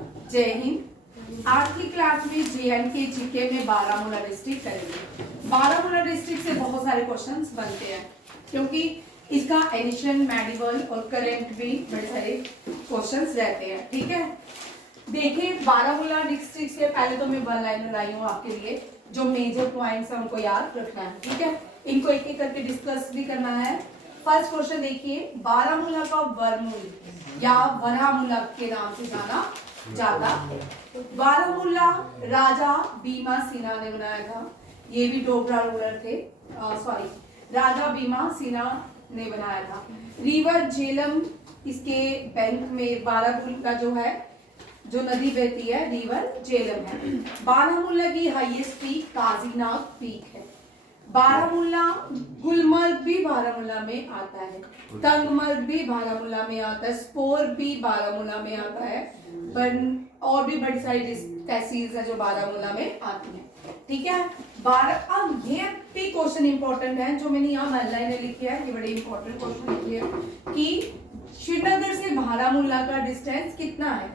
जय हिंद। आज की क्लास में J&K जीके में बारामूला डिस्ट्रिक्ट करेंगे। बारामूला डिस्ट्रिक्ट से बहुत सारे क्वेश्चंस बनते हैं क्योंकि इसका एडिशन, मेडिवल और करंट भी बड़े सारे क्वेश्चंस रहते हैं। ठीक है, देखिए बारामूला डिस्ट्रिक्ट से पहले तो मैं वन लाइन लाई हूँ आपके लिए, जो मेजर पॉइंट्स है उनको याद रखना है। ठीक है, इनको एक एक करके डिस्कस भी करना है। फर्स्ट क्वेश्चन देखिए, बारामूला का वर्णमूल या वरामूला के नाम से जाना जाता है। बारामूला राजा भीमा सिन्हा ने बनाया था। ये भी डोगरा रूलर थे, सॉरी राजा भीमा सिन्हा ने बनाया था। रिवर झेलम इसके बैंक में बारामूला जो है, जो नदी बहती है रिवर झेलम है। बारामूला की हाईएस्ट पीक काजीनाग पीक है। बारामूला, गुलमर्ग भी बारामूला में आता है, तंगमर्ग भी बारामूला में आता है, स्पोर भी बारामूला में आता है, और भी बड़ी सारी तहसील है जो बारामूला में आती है। ठीक है, अब ये भी क्वेश्चन इंपॉर्टेंट है जो मैंने यहाँ महिलाएं ने लिखे हैं, ये बड़े इंपॉर्टेंट क्वेश्चन लिखे हैं कि श्रीनगर से बारामूला का डिस्टेंस कितना है।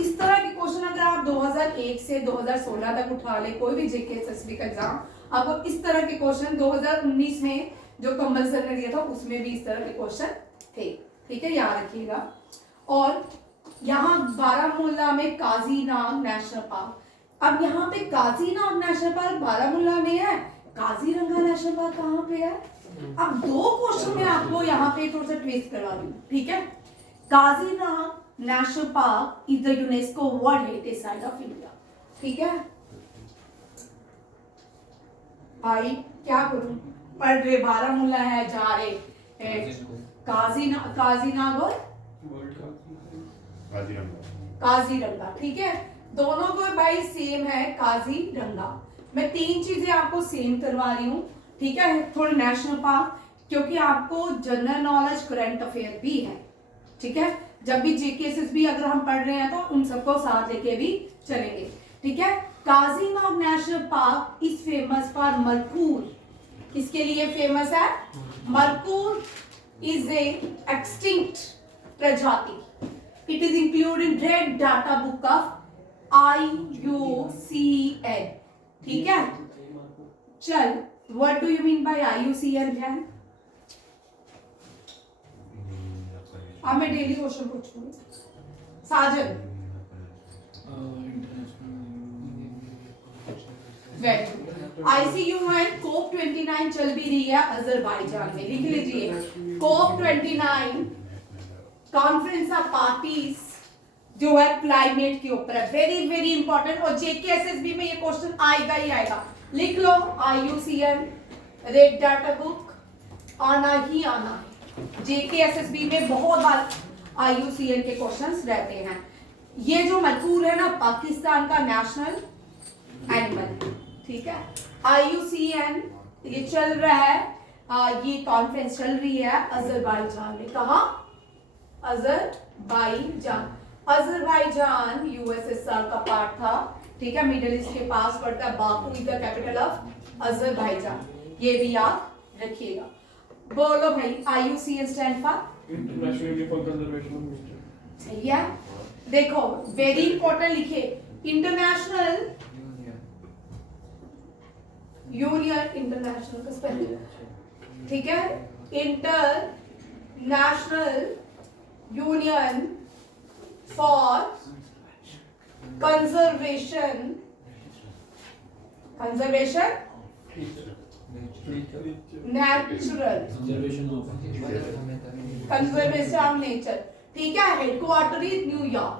इस तरह के क्वेश्चन अगर आप 2001 से 2016 तक उठा ले, कोई भी जेके एसएसबी का एग्जाम, आपको इस तरह के क्वेश्चन 2019 में जो कमल सर ने दिया था उसमें भी इस तरह के क्वेश्चन थे। ठीक है, याद रखिएगा। और यहाँ बारामूला में काजीनाग नेशनल पार्क, अब यहाँ पे काजीनाग नेशनल पार्क बारामूला में है, काजीरंगा नेशनल पार्क कहाँ पे है। अब दो क्वेश्चन में आपको यहाँ पे थोड़ा सा ट्विस्ट करवा दूं। ठीक है, Kazinag national park is the UNESCO world heritage site of India. ठीक है भाई, क्या करूं, पढ़ रहे बारामूला है, जा रहे काजीनाग और काजीरंगा। ठीक है, दोनों को भाई सेम है काजीरंगा। मैं तीन चीजें आपको सेम करवा रही हूँ। ठीक है, थोड़ा नेशनल पार्क क्योंकि आपको जनरल नॉलेज, करंट अफेयर भी है। ठीक है, जब भी जेकेएसएसबी अगर हम पढ़ रहे हैं तो उन सबको साथ लेके भी चलेंगे। ठीक है, Kazinag national park is famous for markhor. किसके लिए फेमस है? मरकूर इज ए एक्सटिंक्ट प्रजाति। It is included in red data book of IUCN। ठीक है, चल what do you mean by IUCN ध्यान? मैं डेली क्वेश्चन पूछूंगी। साजन ICUN कोप 29 चल भी रही है अजरबैजान में, लिख लीजिए कोप 29 कॉन्फ्रेंस ऑफ पार्टीज जो है क्लाइमेट के ऊपर है। वेरी वेरी इंपॉर्टेंट, और जेकेएसएसबी में ये क्वेश्चन आएगा ही आएगा। लिख लो IUCN रेड डाटा बुक, आना ही आना है। जेकेएसएसबी में बहुत बार IUCN के क्वेश्चंस रहते हैं। ये जो मरकूर है ना, पाकिस्तान का नेशनल एनिमल है। ठीक है, IUCN ये चल रहा है, ये कॉन्फ्रेंस चल रही है अजरबैजान में। कहा? अजरबैजान। अजरबैजान यूएसएसआर का पार्ट था। ठीक है, मिडिल ईस्ट के पास पड़ता है। Baku is the capital of Azerbaijan, ये भी याद रखिएगा। बोलो भाई, IUCN stand for international union for conservation of nature. सही है, देखो वेरी इंपॉर्टेंट लिखे, इंटरनेशनल यूनियन, इंटरनेशनल का स्पेलिंग। ठीक है, international union for conservation natural conservation of nature. ठीक है, headquarter is New York.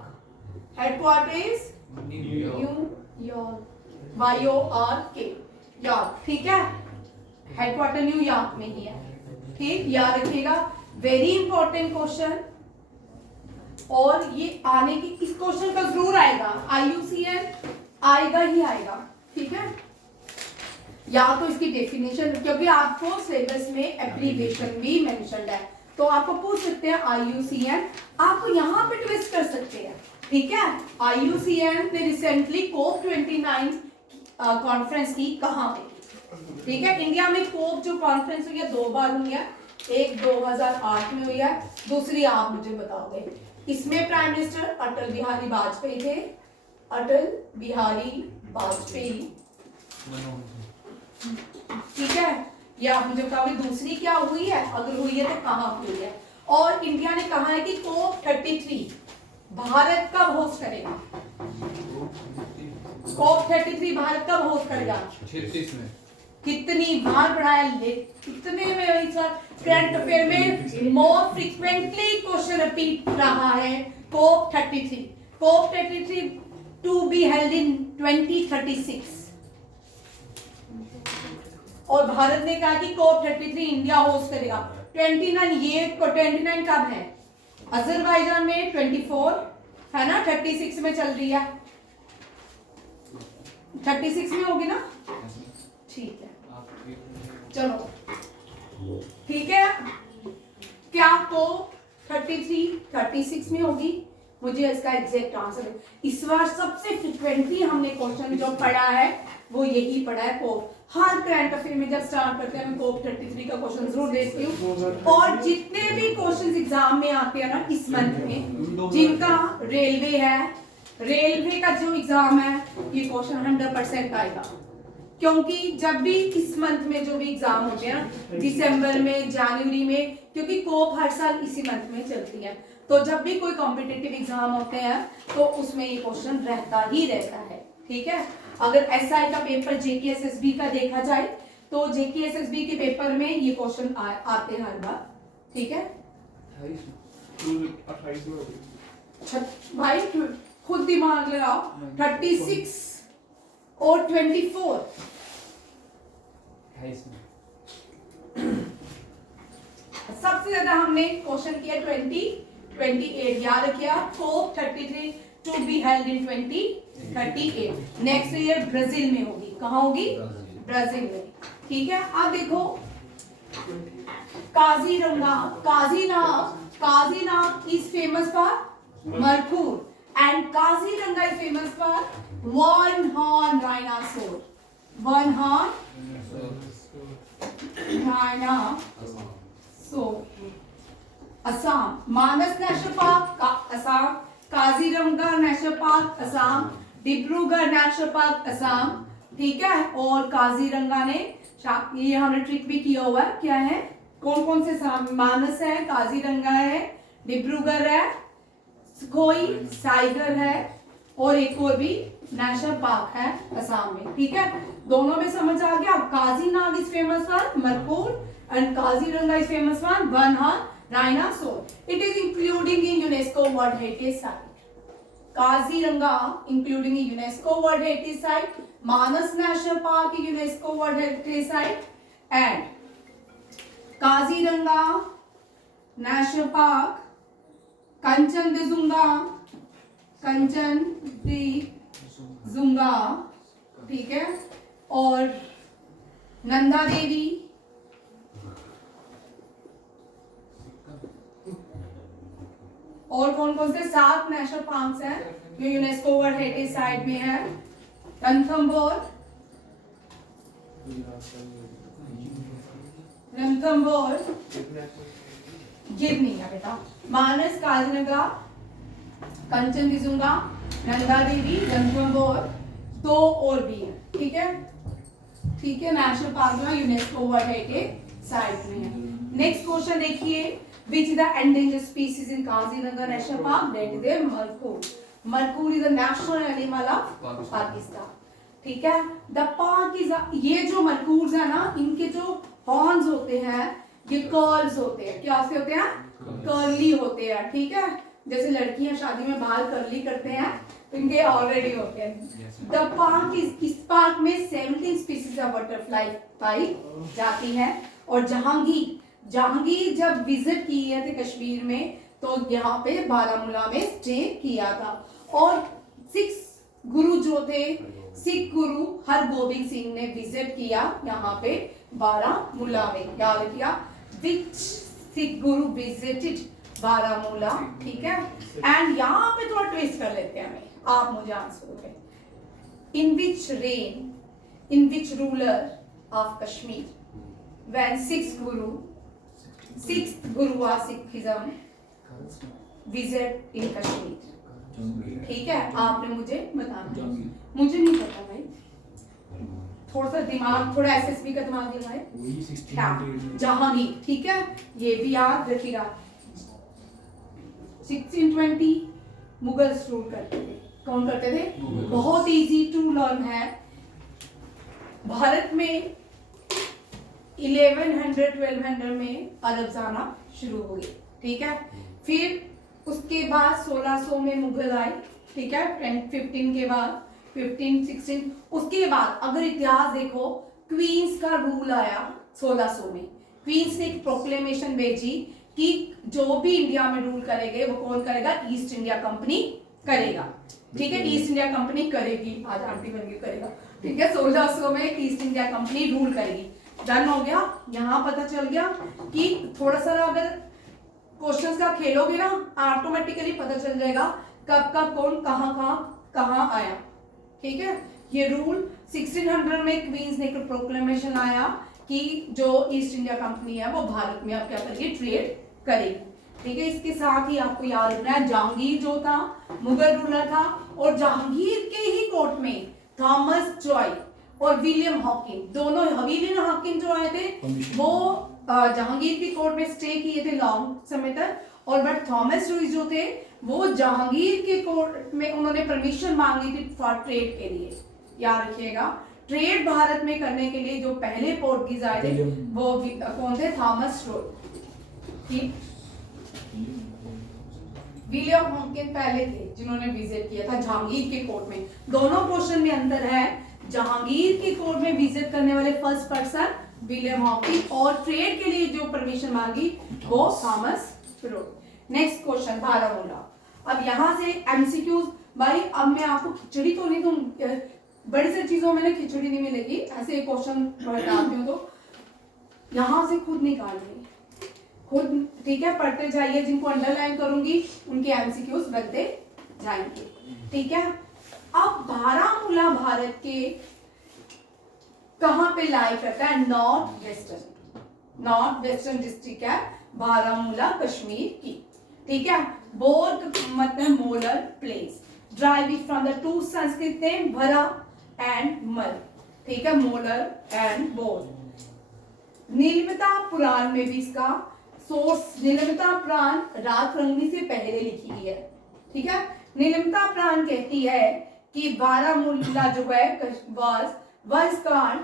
Headquarter is New York, YORK, York. ठीक है, हेडक्वार्टर न्यूयॉर्क में ही है। ठीक, याद रखिएगा, वेरी इंपॉर्टेंट क्वेश्चन। और ये आने की, इस क्वेश्चन का जरूर आएगा, IUCN आएगा ही आएगा। ठीक है, या तो इसकी डेफिनेशन, क्योंकि आपको सिलेबस में एब्रीविएशन भी मेंशन्ड है, तो आपको पूछ सकते हैं IUCN, आपको यहाँ पे ट्विस्ट कर सकते हैं। ठीक है, IUCN ने रिसेंटली कोप 29 कॉन्फ्रेंस की कहाँ पे? ठीक है, इंडिया में कोप जो कॉन्फ्रेंस हुई है 2 बार हुई है, एक 2008 में हुई है, दूसरी आप मुझे बताओगे इसमें प्राइम मिनिस्टर अटल बिहारी वाजपेयी थे, अटल बिहारी वाजपेयी, ठीक है। ये आप मुझे बताओगे दूसरी क्या हुई है, अगर हुई है तो कहाँ हुई है। और इंडिया ने कहा है कि COP33 भारत कब होस्ट करेगा, COP33 भारत कब होस्ट करेगा, 36 में। कितनी बार पढ़ाया, कितने में इस बार करंट अफेयर में मोर फ्रीक्वेंटली क्वेश्चन रिपीट रहा है COP33 टू बी हेल्ड इन 2036। और भारत ने कहा कि COP33 इंडिया होस्ट करेगा 29। ये 29 कब है, अजरबैजान में 24 है ना, 36 में चल रही है, 36 में होगी ना, ठीक है चलो ठीक है। क्या COP33 में होगी, मुझे इसका एग्जैक्ट आंसर है। इस बार सबसे फ्रिक्वेंटली हमने क्वेश्चन जो पढ़ा है वो यही पढ़ा है कोप। हर करंट अफेयर में जब स्टार्ट करते हैं मैं COP33 का क्वेश्चन जरूर देखती हूँ। और जितने भी क्वेश्चंस एग्जाम में आते हैं ना इस मंथ में, जिनका रेलवे है, रेलवे का जो एग्जाम है ये क्वेश्चन 100% आएगा, क्योंकि जब भी इस मंथ में जो भी एग्जाम होते हैं दिसंबर में, जनवरी में, क्योंकि कोप हर साल इसी मंथ में चलती है, तो जब भी कोई कॉम्पिटिटिव एग्जाम होते हैं तो उसमें ये क्वेश्चन रहता ही रहता है, ठीक है। अगर एसआई का पेपर जेकेएसएसबी का देखा जाए तो जेकेएसएसबी के पेपर में ये क्वेश्चन आते हैं हर बार, ठीक है। 28 में भाई खुद दिमाग लगाओ, 36 और 24 सबसे ज्यादा हमने क्वेश्चन किया 28 याद रखिए। COP33 to be held in 2038 next year Brazil में होगी। कहाँ होगी, ब्राजील में, ठीक है। अब देखो Kaziranga, Kazinag is famous for markhor and Kaziranga is famous for one-horn rhinoceros. One-horn rhinoceros. Assam, Manas National Park, Assam, Kaziranga National Park, Assam, Dibrugarh National Park, Assam, ठीक है। और काजीरंगा ने ये हमने ट्रिक भी किया हुआ है, क्या है, कौन कौन से मानस है, काजीरंगा है, डिब्रूगढ़ है, कोई साइगर है और एक और भी नेशनल पार्क है असम में, ठीक है। दोनों में समझ आ गया। Kazinag is famous for markhor and Kaziranga is famous for one horn rhinoceros. It is including in UNESCO world heritage site. Kaziranga including in UNESCO world heritage site, Manas national park UNESCO world heritage site and Kaziranga national park, Kanchenjunga, ठीक है, और नंदा देवी, और कौन कौन से 7 national parks हैं जो UNESCO world heritage site में है। रणथंभौर, गिरनी है बेटा, मानस, काजीरंगा, कंचनजंगा, नंदा देवी, रणथंभौर, 2 और भी है, ठीक है, ठीक है। नेशनल पार्क में यूनेस्को वर्ल्ड हेरिटेज साइट में है। नेक्स्ट क्वेश्चन देखिए, which is the endangered species in Kaziranga National Park? That is a मरकूर। मरकूर is the national animal of Pakistan, ठीक है। The park is ये जो मरकूर्स है ना, इनके जो हॉर्न्स होते हैं ये कर्ल्स होते हैं। क्या होते हैं, कर्ली होते हैं, ठीक है। जैसे लड़कियां शादी में बाल कर्ली करते हैं तो इनके ऑलरेडी होते हैं। द पार्क इस पार्क में 17 स्पीसीज ऑफ बटरफ्लाई पाई जाती है। और जहांगीर जब विजिट किए थे कश्मीर में तो यहाँ पे बारामूला में स्टे किया था। और 6 गुरु जो थे, सिख गुरु हरगोबिंद सिंह ने विजिट किया यहाँ पे बारामूला में। याद किया, विच सिख गुरु विजिटेड बारामूला, ठीक है। एंड यहाँ पे थोड़ा ट्विस्ट कर लेते हैं हमें, आप मुझे आंसर दोगे। In which ruler of Kashmir when sixth guru of Sikhism visit in Kashmir? Jahangir. ठीक है, आपने मुझे बताना है। जहांगीर। मुझे नहीं पता भाई, थोड़ा सा दिमाग, थोड़ा एसएसबी का दिमाग लगाए। वही क्या? 1698 में। जहांगीर, ठीक है, ये भी याद रखिएगा। 1620 मुगल्स रूल करते थे। कौन करते थे? मुगल। बहुत इजी टू लर्न है। भारत में 1100-1200 में अरब आना शुरू हो गए, ठीक है। फिर उसके बाद 1600 में मुगल आए, ठीक है। 15 के बाद 15-16, उसके बाद अगर इतिहास देखो, क्वींस का रूल आया 1600 में। क्वींस ने एक प्रोक्लेमेशन भेजी कि जो भी इंडिया में रूल करेंगे वो कौन करेगा? ईस्ट इंडिया कंपनी करेगा, ठीक है। ईस्ट इंडिया कंपनी करेगी, आज आंटी बन के करेगा, ठीक है। 1600 में ईस्ट इंडिया कंपनी रूल करेगी। डन हो गया। यहाँ पता चल गया कि थोड़ा सा अगर क्वेश्चंस का खेलोगे ना, ऑटोमेटिकली पता चल जाएगा कब कब कौन कहाँ आया, ठीक है। ये रूल 1600 में क्वींस ने एक प्रोक्लेमेशन आया कि जो ईस्ट इंडिया कंपनी है वो भारत में अब क्या करेगी? ट्रेड करेगी, ठीक है। इसके साथ ही आपको याद रखना है, जहांगीर जो था मुगल रूलर था, और जहांगीर के ही कोर्ट में थॉमस जॉय और विलियम हॉकिंग, दोनों विलियम हॉकिंग जो आए थे वो जहांगीर की कोर्ट में स्टे किए थे लॉन्ग समय तक, और बट थॉमस जॉय जो थे वो जहांगीर के कोर्ट में उन्होंने परमिशन मांगी थी फॉर ट्रेड के लिए। याद रखिएगा, ट्रेड भारत में करने के लिए जो पहले पोर्टुगीज आए थे वो कौन थे? Thomas Joy. विलियम हॉकिंग पहले थे जिन्होंने विजिट किया था जहांगीर के कोर्ट में। दोनों क्वेश्चन में अंतर है, जहांगीर के कोर्ट में विजिट करने वाले फर्स्ट पर्सन विलियम हॉकिंग, और ट्रेड के लिए जो परमिशन मांगी वो Thomas Joy. Next question, Baramulla. अब यहाँ से एमसीक्यूज, भाई अब मैं आपको खिचड़ी तो नहीं दूं, बड़ी सी चीजों में खिचड़ी नहीं मिलेगी, ऐसे क्वेश्चन बताती हूँ तो यहाँ से खुद निकालिए, खुद, ठीक है। पढ़ते जाइए, जिनको अंडरलाइन करूंगी उनके एमसीक्यूज बनते जाएंगे, ठीक है। अब बारामूला भारत के कहां पे लाई करता है? नॉर्थ वेस्टर्न डिस्ट्रिक्ट है बारामूला कश्मीर की, ठीक है। बोथ मतलब molar place, driving from the two Sanskrit name भरा एंड मल, ठीक है, मोलर एंड बोथ। नीलमता पुराण में भी इसका सोर्स, नीलमता पुराण रात रंगनी से पहले लिखी गई है, ठीक है। नीलमता पुराण कहती है कि बारामूला जो है वह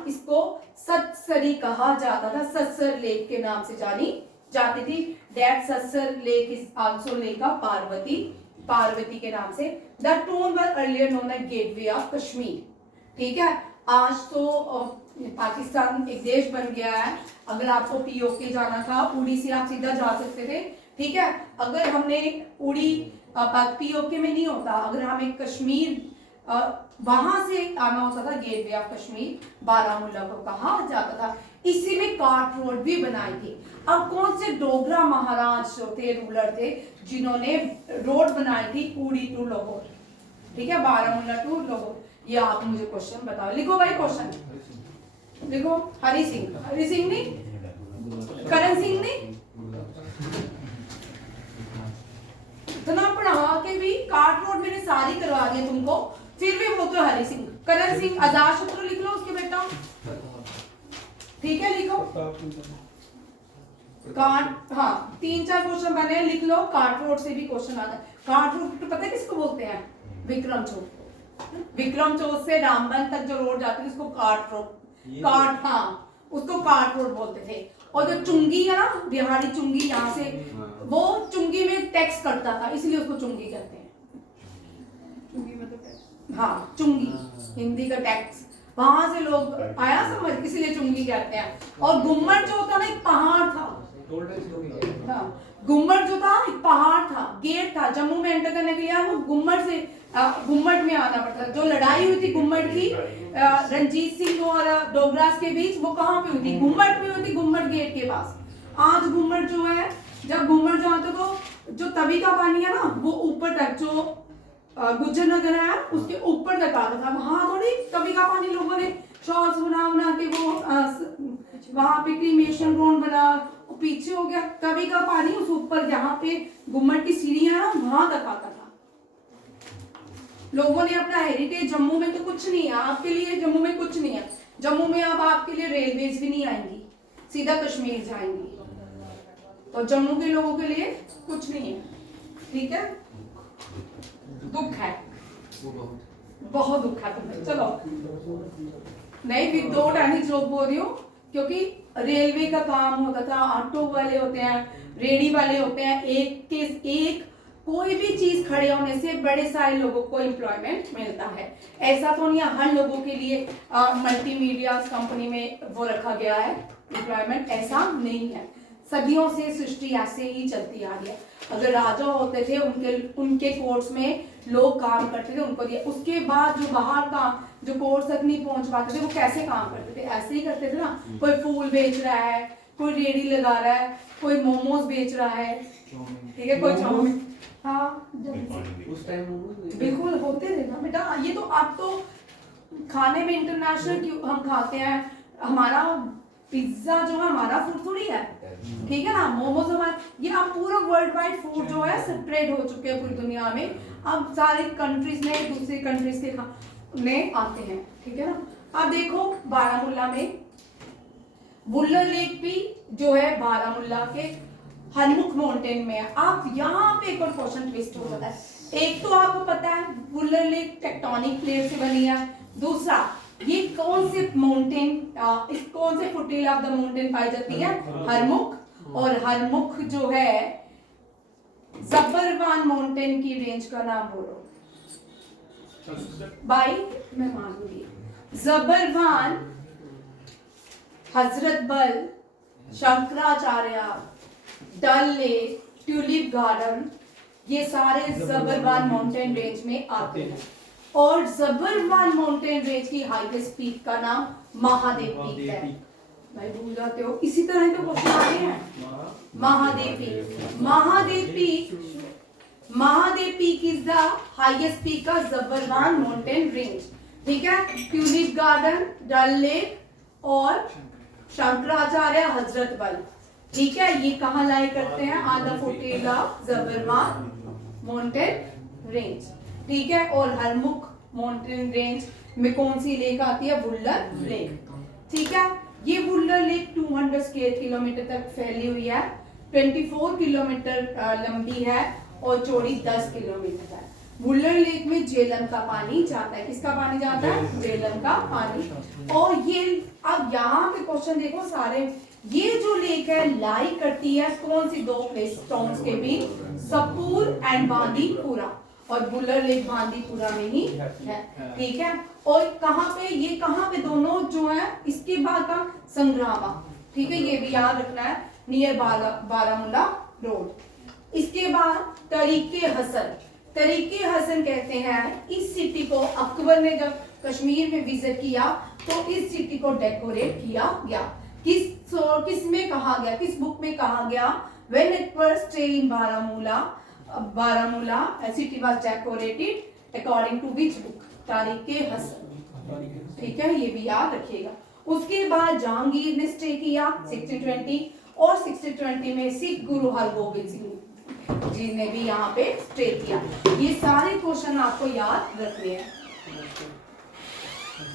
इसको सत्सरी कहा जाता था, सत्सर लेक के नाम से जानी जाती थी। That Satsar lake is also lake of Parvati के नाम से। The town were earlier known as gateway of Kashmir, ठीक है। आज तो पाकिस्तान एक देश बन गया है। अगर आपको पीओके जाना था, उड़ी से आप सीधा जा सकते थे, ठीक है। अगर हमने उड़ी पीओके में नहीं होता, अगर हमें कश्मीर वहां से आना होता था, गेटवे ऑफ कश्मीर बारामूला को कहा जाता था। इसी में कार्ट रोड भी बनाई थी। अब कौन से डोगरा महाराज जो थे, रूलर थे, जिन्होंने रोड बनाई थी उड़ी टू लाहौर, ठीक है, बारामूला टू लाहौर। ये आप मुझे क्वेश्चन बताओ, लिखो भाई क्वेश्चन लिखो। हरि सिंह नहीं, करण सिंह नहीं, इतना पढ़ा के भी कार्ट रोड मैंने सारी करवा दी तुमको, फिर भी बोलते हो हरि सिंह। करण सिंह आजाद शत्रु लिख लो उसके बेटा, ठीक है, लिखो। कार्ट, हाँ 3-4 क्वेश्चन बने, लिख लो। कार्ट रोड से भी क्वेश्चन आता है। कार्ट रोड तो पता है किसको बोलते हैं? विक्रम चौक से रामबन तक जो रोड जाती है उसको कार्ट रोड, हाँ उसको कार्ट रोड बोलते थे। और जो चुंगी है ना, बिहारी चुंगी, यहाँ से वो चुंगी में टैक्स कटता था, इसलिए उसको चुंगी कहते हैं। चुंगी मतलब हाँ, चुंगी हिंदी का टैक्स, वहां से लोग आया समझ, इसलिए चुंगी कहते हैं। और गुम्मट जो होता ना, एक पहाड़ था, हाँ, गुम्मट जो था एक पहाड़ था, गेट था, जम्मू में एंटर करने के लिए वो गुम्मट में आना पड़ता था। जो लड़ाई हुई थी गुम्मट की, रंजीत सिंह और डोगरास के बीच, वो कहाँ पे हुई थी? गुम्मट में हुई थी, गुम्मट गेट के पास। आज गुम्मट जो है, जब गुम्मट जो आता तो जो तवी का पानी है ना, वो ऊपर तक, जो गुज्जर नगर है उसके ऊपर तक आता था। वहां थोड़ी तवी का पानी लोगों ने शॉर्ट्स बना के वो वहां पे क्रीमेशन ग्राउंड बना, पीछे हो गया, कभी का पानी उस ऊपर जहाँ पे गुम्मट की सीढ़ियां ना वहां तक आता था। लोगों ने अपना हेरिटेज, जम्मू में तो कुछ नहीं है आपके लिए, जम्मू में कुछ नहीं है, जम्मू में अब आपके लिए रेलवेज भी नहीं आएंगी, सीधा कश्मीर जाएंगी, तो जम्मू के लोगों के लिए कुछ नहीं है, ठीक है। दुख है, बहुत दुख है तुम्हें। चलो नहीं, विदाउट एनी जॉब बोल रही हूँ, क्योंकि रेलवे का काम होता था, ऑटो वाले होते हैं, रेडी वाले होते हैं, एक के एक कोई भी चीज खड़े होने से बड़े सारे लोगों को एम्प्लॉयमेंट मिलता है। ऐसा तो नहीं हर लोगों के लिए मल्टीमीडिया कंपनी में वो रखा गया है एम्प्लॉयमेंट, ऐसा नहीं है। सदियों से सृष्टि ऐसे ही चलती आ रही है। अगर राजा होते थे, उनके कोर्ट्स में लोग काम करते थे, उनको दिया, उसके बाद जो बाहर का जो कोर्ट्स तक नहीं पहुंच पाते थे, वो कैसे काम करते थे, ऐसे ही करते थे ना। कोई फूल बेच रहा है, कोई रेडी लगा रहा है, कोई मोमोज बेच रहा है, ठीक है, कोई चाउमीन, हाँ उस टाइम बिल्कुल होते थे ना बेटा। ये तो आप तो खाने में इंटरनेशनल क्यों हम खाते हैं, हमारा पिज्जा जो है हमारा फूड थोड़ी है, ठीक है ना, मोमोज हमारा, ये अब पूरा वर्ल्ड वाइड फूड जो है सेपरेट हो चुके हैं पूरी दुनिया में। अब सारे कंट्रीज में दूसरी कंट्रीज के खाने आते हैं, ठीक है ना। अब देखो बारामूला में वुलर लेक भी जो है बारामूला के हरमुख माउंटेन में है। आप यहाँ पे एक और क्वेश्चन ट्विस्ट हो जाता है। एक तो आपको पता है वुलर लेक टेक्टोनिक प्लेट से बनी है, दूसरा ये कौन से माउंटेन, इस कौन से फुटेल ऑफ द माउंटेन पाई जाती है, हरमुख, और हरमुख जो है जबरवान माउंटेन की रेंज का नाम बोलो भाई, मैं मानूंगी। जबरवान, हजरत बल, शंकराचार्य, डल लेक, ट्यूलिप गार्डन, ये सारे जबरवान माउंटेन रेंज में आते हैं। और जबरवान माउंटेन रेंज की हाईएस्ट पीक का नाम महादेव पीक है। भाई भूल जाते हो, इसी तरह के क्वेश्चन आते हैं। Mahadev peak, Mahadev peak is the highest peak of Zabarwan mountain range, ठीक है। ट्यूलिप गार्डन, डल लेक और शंकराचार्य, हजरत बल, ठीक है, ये कहाँ लाई करते हैं, on the footage of Zabarwan mountain range, ठीक है। और हरमुख माउंटेन रेंज में कौन सी लेक आती है, वुलर लेक, ठीक है। ये वुलर लेक 200 स्क्वायर किलोमीटर तक फैली हुई है, 24 किलोमीटर लंबी है और चौड़ी 10 किलोमीटर है। वुलर लेक में झेलम का पानी जाता है, किसका पानी जाता है, झेलम का पानी। और ये अब यहाँ पे क्वेश्चन देखो सारे, ये जो लेक है लाई करती है कौन सी दो प्लेस टाउन्स के बीच, सपूर एंड बांदीपुरा, और वुलर लेक बांदीपुरा में ही है, ठीक है। और कहाँ पे, ये कहाँ पे दोनों जो है, इसके बाद का संग्रामा, ठीक है, ये भी याद रखना है, नियर बारामूला रोड। इसके बाद तरीके हसन, तरीके हसन कहते हैं इस सिटी को, अकबर ने जब कश्मीर में विजिट किया तो इस सिटी को डेकोरेट किया गया। किस में कहा गया, किस बुक में कहा गया, when it was stay in Baramulla city was decorated according to which book, Tarikhe Hasan, ठीक है, ये भी याद रखिएगा। उसके बाद जहांगीर ने स्टे किया 1620, और 1620 में सिख गुरु हरगोबिंद सिंह जी ने भी यहाँ पे स्टे किया। ये सारे क्वेश्चन आपको याद रखने हैं।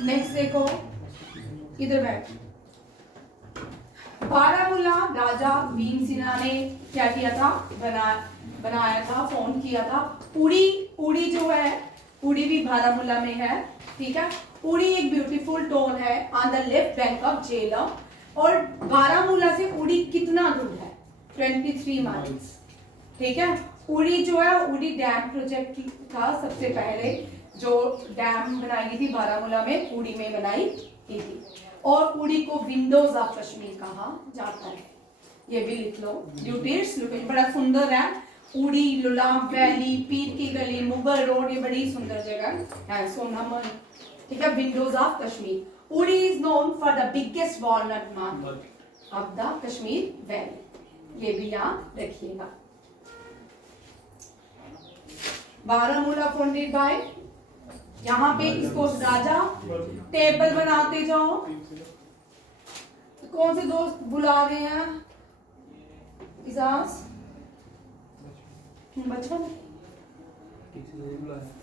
नेक्स्ट देखो, इधर बैठ। बारामूला राजा भीम सिन्हा ने क्या किया था, बनाया था, फाउंड किया था। उड़ी जो है, उड़ी भी बारामूला में है, ठीक है। उड़ी एक ब्यूटीफुल टाउन है on the left bank of Jhelum. और बारामूला से उड़ी कितना दूर है, 23 माइल्स, ठीक है। उड़ी जो है, उड़ी डैम प्रोजेक्ट था, सबसे पहले जो डैम बनाई गई थी बारामूला में, उड़ी में बनाई गई थी। और उड़ी को विंडोज ऑफ कश्मीर कहा जाता है, ये भी लिख लो। ड्यूटीज लोकेशन बड़ा सुंदर है, उड़ी, लुलाम वैली, पीर की गली, मुगल रोड, ये बड़ी सुंदर जगह है, सोनामन, ठीक है। Windows of Kashmir. Uri is known for the biggest walnut market of the Kashmir valley, ये भी याद रखिएगा। बारामूला फाउंडेड बाय, यहाँ पे इसको राजा, टेबल बनाते जाओ। कौन से दोस्त बुला रहे हैं, इजाज बचपन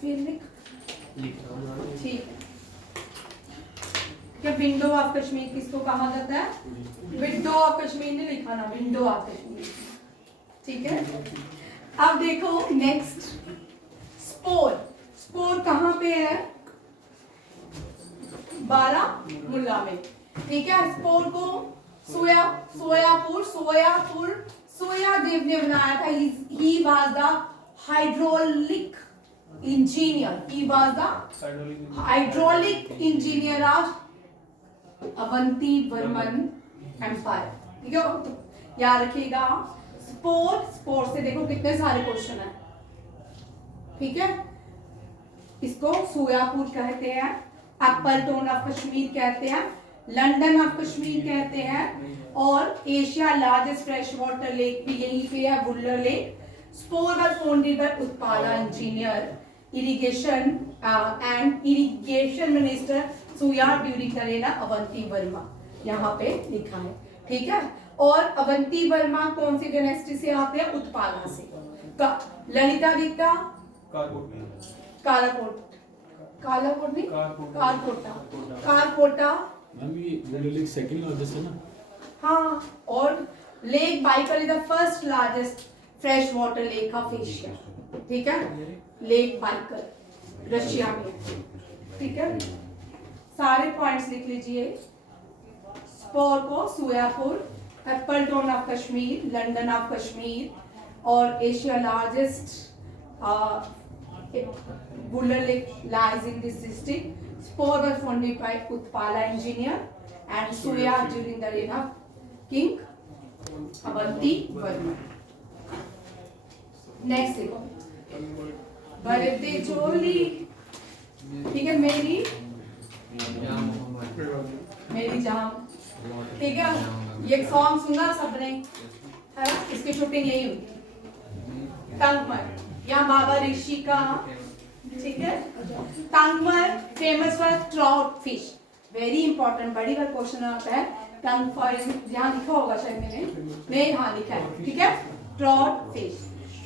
फिर लिख ठीक है। क्या विंडो ऑफ कश्मीर किसको कहा जाता है? विंडो ऑफ कश्मीर ने लिखा ना, विंडो ऑफ कश्मीर। ठीक है, अब देखो नेक्स्ट स्पोर। स्पोर कहाँ पे है? बारामूला में। ठीक है, स्पोर को सोयादेव ने बनाया था। He was the hydraulic engineer. He was the hydraulic engineer of Avantivarman empire. ठीक है, याद रखिएगा। स्पोर से देखो कितने सारे क्वेश्चन है। ठीक है, इसको सोयापुर कहते हैं, एप्पल टाउन ऑफ कश्मीर कहते हैं, लंदन ऑफ कश्मीर कहते हैं, और Asia largest fresh water lake भी यहीं पे है, Wular lake. Sopore was founded by Utpala engineer irrigation and irrigation minister Suyya during the reign Avanti Varma. यहाँ पे लिखा है। ठीक है, और अवंती वर्मा कौन सी डायनेस्टी से आते हैं? उत्पाला से। ललितादित्य कारकोटा सेकंड लार्जेस्ट है ना। हाँ, और lake Baikal is the first largest fresh water lake of Asia. ठीक है, लेक बाइकल रशिया में। ठीक है, सारे पॉइंट्स लिख लीजिए। स्पोर को Soyapur, apple town of Kashmir, London of Kashmir, और Asia largest Buller Lake lies in this district. Spore was founded by Utpala engineer and Suya during the reign of King Avanti Varma. Next देखो, बरदे चोली। ठीक है, मेरी जाम। ठीक है, ये सॉन्ग सुना सबने, है ना? इसकी शूटिंग यही हुई थी, टंगमर, यहाँ बाबा ऋषि का। ठीक है, Tangmarg famous for trout fish. Very important, बड़ी बार क्वेश्चन आता है। टंग फॉर यहाँ लिखा होगा शायद, मैंने यहाँ लिखा है। ठीक है, trout fish.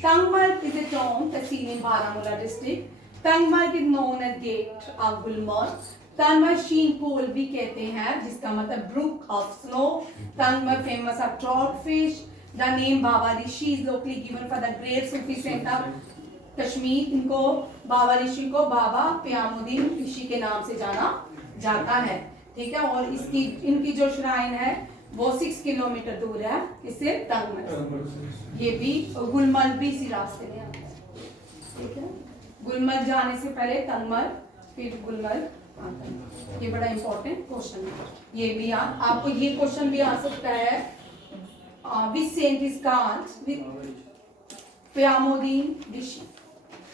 Tangmarg is a town tehsil in Baramulla district. Tangmarg is known as gate of Gulmarg. Tangmarg Sheen Pol भी कहते हैं, जिसका मतलब brook of snow. Tangmarg famous of trout fish. The name Baba Rishi is locally given for the great Sufi saint of Kashmir. इनको बाबा ऋषि को बाबा प्यामुद्दीन ऋषि के नाम से जाना जाता है। ठीक है, और इसकी इनकी जो श्राइन है वो 6 किलोमीटर दूर है इससे टंगमर। ये भी गुलमर्ग भी इसी रास्ते में आता है। ठीक है, गुलमर्ग जाने से पहले टंगमर, फिर गुलमर्ग आता है। ये बड़ा इंपॉर्टेंट क्वेश्चन है। ये भी आपको ये क्वेश्चन भी आ सकता है, which saint is called with प्यामुद्दीन ऋषि।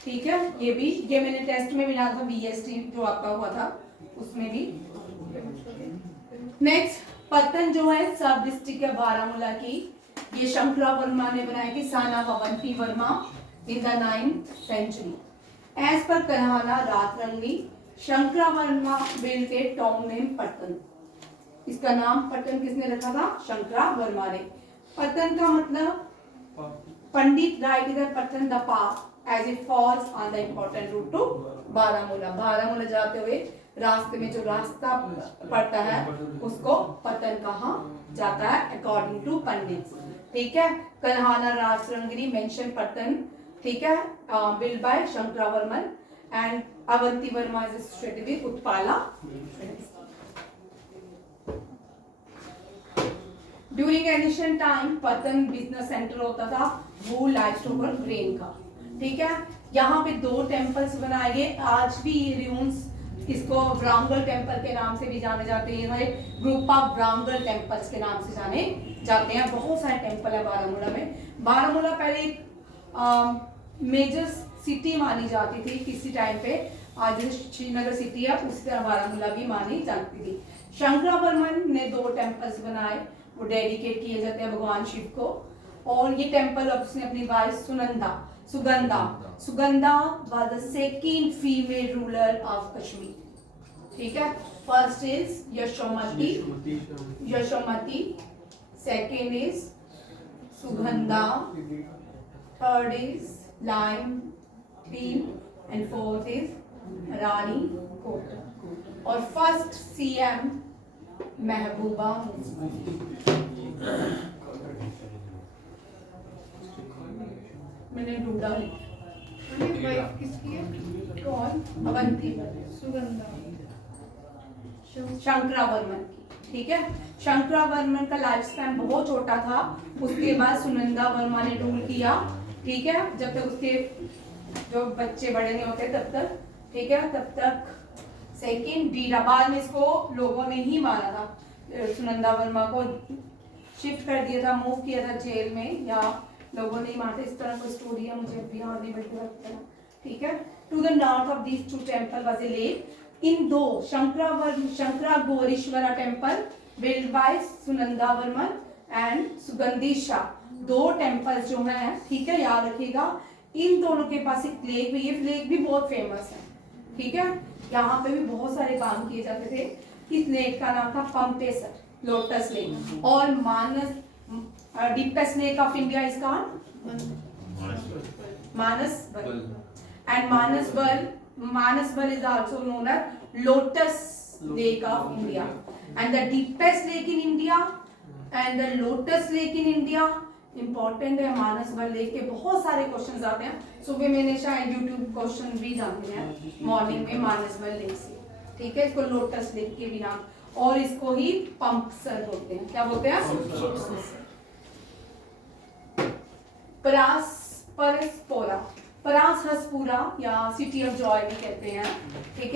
ठीक है, ये मैंने टेस्ट में मिला था, बीएसटी जो आपका हुआ था उसमें भी। नेक्स्ट, पतन जो है सब डिस्ट्रिक्ट है बारामूला की। ये शंकरा वर्मा ने बनाया कि son of Avanti Varma in the 9th century। As per Kalhana Rajatarangini, Shankara Varma built a town name Patan. इसका नाम पटन किसने रखा था? शंकरा वर्मा ने। पतन का मतलब पंडित राइट इधर Pattan the path as it falls on the important route to Baramulla. Baramulla जाते हुए रास्ते में जो रास्ता पड़ता है उसको पतन कहा जाता है अकॉर्डिंग टू पंडित। ठीक है, कन्हाना राजरंगिनी मेंशन पतन। ठीक है, build by Shankara Varman and Avanti Varma is associated with Utpala. During ancient time Patan business centre होता था वूल, लाइवस्टॉक और ग्रेन का। ठीक है, यहाँ पे 2 टेम्पल्स बनाए गए। आज भी ये रूइंस इसको ब्राह्मण टेम्पल के नाम से भी जाने जाते हैं। ग्रुप ऑफ ब्राह्मण टेम्पल्स के नाम से जाने जाते हैं। बहुत सारे टेम्पल है बारामूला में। बारामूला पहले एक मेजर सिटी मानी जाती थी किसी टाइम पे। आज श्रीनगर सिटी है उसी तरह बारामूला भी मानी जाती थी। शंकरा वर्मन ने 2 टेम्पल्स बनाए, वो डेडिकेट किए जाते हैं भगवान शिव को। और ये टेम्पल उसने अपनी wife Sugandha was the second female ruler of Kashmir। ठीक है, first is Yashomati, second is Sugandha, third is lime cream, and fourth is Rani Kot. और फर्स्ट CM महबूबा मैंने ढूंढा वाइफ किसकी है? कौन? अवंती सुगंधा। शंकरावर्मन की, ठीक है। शंकरावर्मन का लाइफ स्पैन बहुत छोटा था, उसके बाद सुनंदा वर्मा ने रूल किया, ठीक है, जब तक उसके जो बच्चे बड़े नहीं होते तब तक, ठीक है, तब तक सेकेंड बीराबाद में इसको लोगों ने ही मारा था, सुनंदा वर्मा को शिफ्ट कर दिया था, मूव किया था जेल में, या लोगों ने ही मारा था, इस तरह की स्टोरी है, मुझे भी याद नहीं बैठा, ठीक है। To the north of these two temple was a lake in two Shankara Gaurishvara temple build by Sunanda Varman and Sugandhi Shah, दो टेम्पल्स जो हैं, ठीक है, याद रखिएगा। इन दोनों के पास एक लेक भी, ये लेक भी बहुत फेमस है, ठीक है, यहाँ पे भी बहुत सारे काम किए जाते थे। इस लेक का नाम था पंपेसर, लोटस लेक, और Manas deepest lake of India is called Manasbal, and Manasbal is also known as Lotus Lake of India, and the deepest lake in India and the Lotus Lake in India important है। Manasbal lake के बहुत सारे questions आते हैं, सुबह मैंने शायद यूट्यूब क्वेश्चन भी डाले हैं मॉर्निंग में मानसबल लेक से, ठीक है। इसको लोटस लेक के भी नाम, और इसको ही पंपसर बोलते हैं, क्या बोलते हैं? परासपरस्पोरा, परासहसपुरा या सिटी ऑफ जॉय भी कहते हैं, ठीक है।